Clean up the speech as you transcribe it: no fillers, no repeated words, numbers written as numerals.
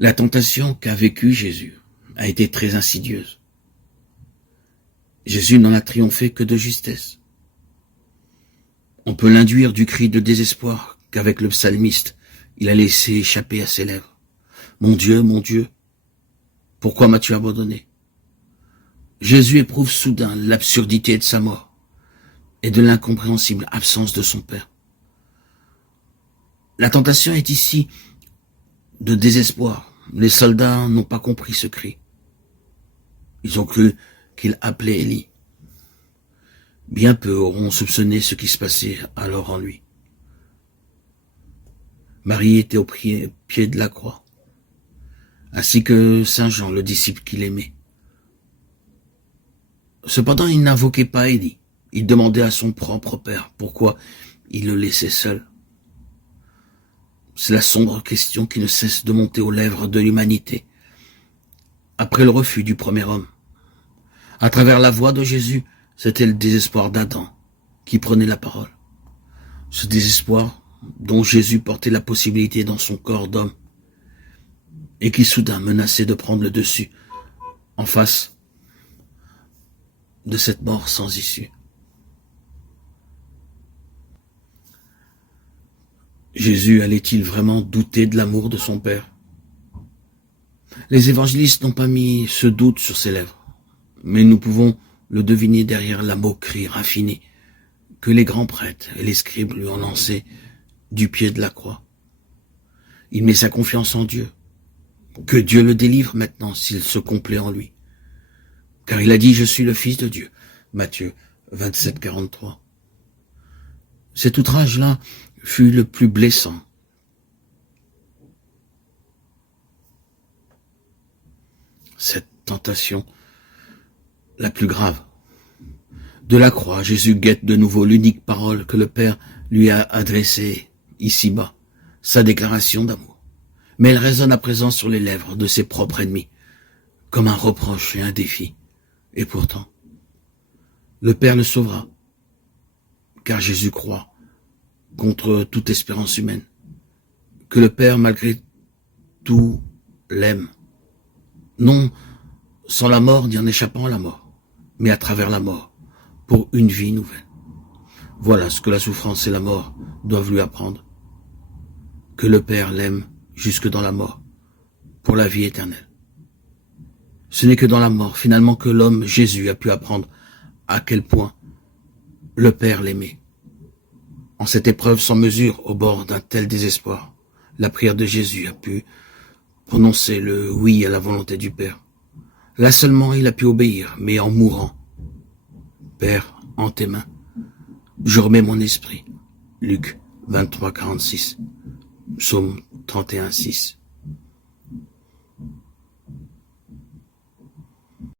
La tentation qu'a vécue Jésus a été très insidieuse. Jésus n'en a triomphé que de justesse. On peut l'induire du cri de désespoir qu'avec le psalmiste, il a laissé échapper à ses lèvres. Mon Dieu, pourquoi m'as-tu abandonné? Jésus éprouve soudain l'absurdité de sa mort et de l'incompréhensible absence de son Père. La tentation est ici de désespoir. Les soldats n'ont pas compris ce cri. Ils ont cru qu'il appelait Élie. Bien peu auront soupçonné ce qui se passait alors en lui. Marie était au pied de la croix, ainsi que Saint Jean, le disciple qu'il aimait. Cependant, il n'invoquait pas Élie. Il demandait à son propre Père pourquoi il le laissait seul. C'est la sombre question qui ne cesse de monter aux lèvres de l'humanité, après le refus du premier homme. À travers la voix de Jésus, c'était le désespoir d'Adam qui prenait la parole. Ce désespoir dont Jésus portait la possibilité dans son corps d'homme et qui soudain menaçait de prendre le dessus en face de cette mort sans issue. Jésus allait-il vraiment douter de l'amour de son Père? Les évangélistes n'ont pas mis ce doute sur ses lèvres, mais nous pouvons le deviner derrière la moquerie raffinée que les grands prêtres et les scribes lui ont lancée du pied de la croix. Il met sa confiance en Dieu, que Dieu le délivre maintenant s'il se complaît en lui. Car il a dit « Je suis le Fils de Dieu » Matthieu 27, 43. Cet outrage-là fut le plus blessant. Cette tentation la plus grave. De la croix, Jésus guette de nouveau l'unique parole que le Père lui a adressée ici-bas, sa déclaration d'amour. Mais elle résonne à présent sur les lèvres de ses propres ennemis, comme un reproche et un défi. Et pourtant, le Père le sauvera, car Jésus croit, contre toute espérance humaine, que le Père, malgré tout, l'aime. Non sans la mort ni en échappant à la mort, mais à travers la mort, pour une vie nouvelle. Voilà ce que la souffrance et la mort doivent lui apprendre. Que le Père l'aime jusque dans la mort, pour la vie éternelle. Ce n'est que dans la mort, finalement, que l'homme, Jésus, a pu apprendre à quel point le Père l'aimait. En cette épreuve sans mesure, au bord d'un tel désespoir, la prière de Jésus a pu prononcer le oui à la volonté du Père. Là seulement il a pu obéir, mais en mourant. Père, en tes mains, je remets mon esprit. Luc 23, 46. Psaume 31, 6.